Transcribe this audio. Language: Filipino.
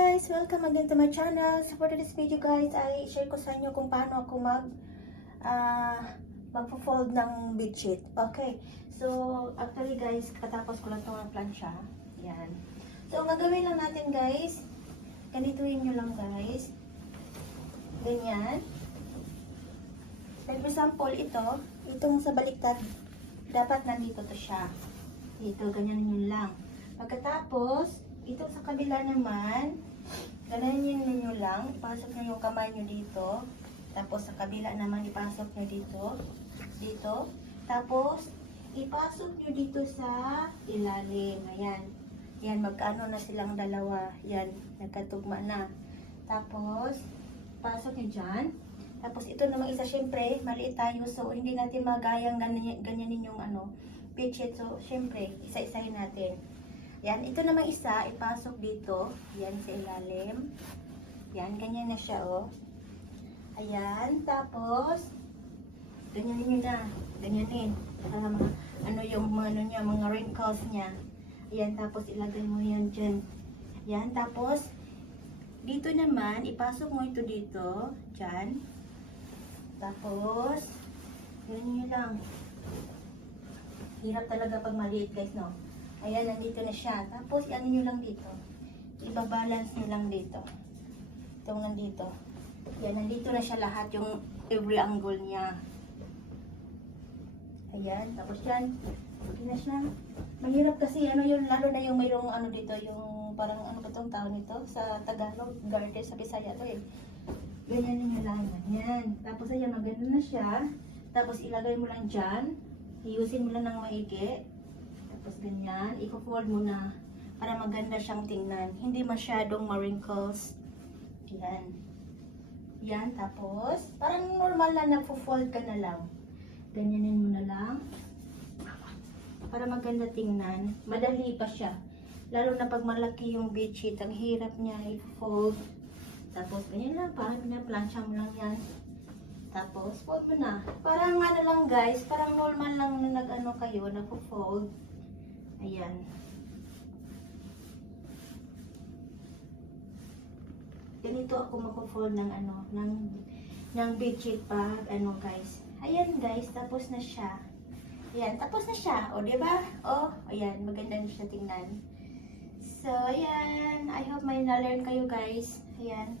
guys! Welcome again to my channel. So for today's video guys, ay share ko sa inyo kung paano ako magpo-fold ng bedsheet. Okay. So actually guys, katapos ko lang itong plansya. Yan. So ang gagawin lang natin guys, ganituin nyo lang guys. Ganyan. Like for example, itong sa baliktad, dapat nandito to siya. Dito, ganyan yun lang. Pagkatapos, ito sa kabila naman, ganahin nyo lang, ipasok nyo yung kamay nyo dito, tapos sa kabila naman ipasok nyo dito, tapos ipasok nyo dito sa ilalim, ayan, yan, magkaano na silang dalawa, yan, nagkatugma na, tapos, pasok nyo dyan, tapos ito namang isa, syempre, maliit tayo, so hindi natin magayang ganyanin yung bedsheet, so syempre, isa-isahin natin. Yan, ito namang isa, ipasok dito. Yan, sa ilalim. Yan, ganyan na siya, oh. Ayan, tapos, ganyanin nyo na. Ganyanin. Yung mga wrinkles niya. Ayan, tapos ilagay mo yan dyan. Ayan, tapos, dito naman, ipasok mo ito dito. Dyan. Tapos, ganyan nyo lang. Hirap talaga pag maliit, guys, no? Ayan, nandito na siya. Tapos, ano nyo lang dito. Ibabalance nyo lang dito. Itong nandito. Ayan, nandito na siya lahat. Yung every angle niya. Ayan, tapos yan. Okay na siya. Mahirap kasi, yun, lalo na yung mayroong dito, yung parang ba itong tawag nito? Sa Tagalog, garter, sa Bisaya to eh. Ganyan nyo lang. Yan. Tapos, ayan, maganda na siya. Tapos, ilagay mo lang dyan. Iusin mo lang ng maigi. Tapos ganyan, i-fold mo na para maganda siyang tingnan. Hindi masyadong ma-wrinkles. Yan. Yan, tapos parang normal na nagpo-fold ka na lang. Ganyanin mo na lang. Para maganda tingnan. Madali pa siya. Lalo na pag malaki yung bedsheet, ang hirap niya i-fold. Tapos ganyan lang, parang pinaplansya mo lang yan. Tapos fold mo na. Parang lang guys, parang normal lang na kayo, nagpo-fold. Ayan. Ganito ako magpo-fold ng ng bedsheet pag guys. Ayan guys, tapos na siya. Ayan, tapos na siya. O, diba? O, ayan, maganda na siya tingnan. So, ayan. I hope may na-learn kayo guys. Ayan.